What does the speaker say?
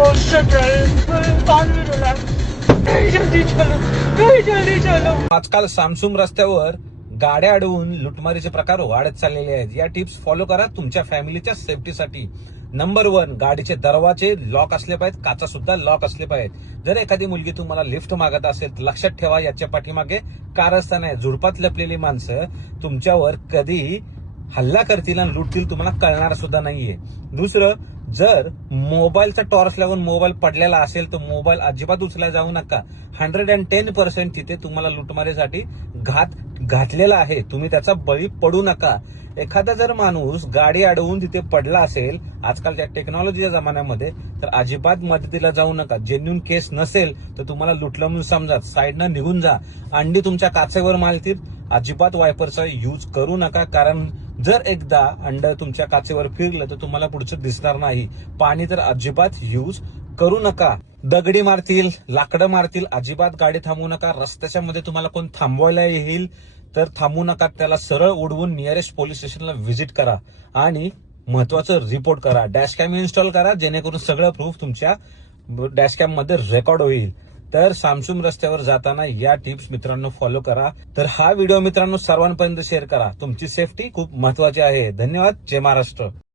कौन सा driver 5 minute हो जल्दी चलो जल्दी चलो। आजकाल सामसूम रस्त्यावर गाड्या अडवून लुटमारीचे प्रकार वाढत चाललेले आहेत. या टिप्स फॉलो करा तुमच्या फॅमिलीच्या सेफ्टीसाठी. नंबर 1, गाडीचे दरवाजे लॉक असले पाहिजेत, काचा सुद्धा लॉक असले पाहिजेत. जर एखादी मुलगी तुम्हाला लिफ्ट मागत असेल तर लक्षात ठेवा याच्या पाठीमागे कारस्थान आहे. झुडपात लपलेली माणसं तुमच्यावर कधी हल्ला करतील आणि लुटतील तुम्हाला कळणार सुद्धा नाहीये. दुसरं, जर मोबाईलचा टॉर्च लागून मोबाईल पडलेला असेल तर मोबाईल अजिबात उचला जाऊ नका. 110% तिथे तुम्हाला लुटमारीसाठी घातलेला आहे. तुम्ही त्याचा बळी पडू नका. एखादा जर माणूस गाडी अडवून तिथे पडला असेल आजकालच्या टेक्नॉलॉजीच्या जमान्यामध्ये तर अजिबात मदतीला जाऊ नका. जेन्युन केस नसेल तर तुम्हाला लुटलं म्हणून समजा, साईडनं निघून जा. अंडी तुमच्या काचेवर मारतील, अजिबात वायपरचा यूज करू नका. कारण जर एकदा अंड तुमच्या काचेवर फिरलं तर तुम्हाला पुढचं दिसणार नाही. पाणी तर अजिबात यूज करू नका. दगडी मारतील, लाकडं मारतील, अजिबात गाडी थांबवू नका. रस्त्याच्या मध्ये तुम्हाला कोण थांबवायला येईल तर थांबू नका. त्याला सरळ उडवून नियरेस्ट पोलीस स्टेशनला व्हिजिट करा आणि महत्वाचं रिपोर्ट करा. डॅशकॅम इन्स्टॉल करा जेणेकरून सगळं प्रूफ तुमच्या डॅशकॅम मध्ये रेकॉर्ड होईल. तर सामसूम रस्त्यावर जाताना या टिप्स मित्रांनो फॉलो करा. तर हा व्हिडिओ मित्रांनो सर्वांपर्यंत शेअर करा. तुमची सेफ्टी खूप महत्वाची आहे. धन्यवाद. जय महाराष्ट्र.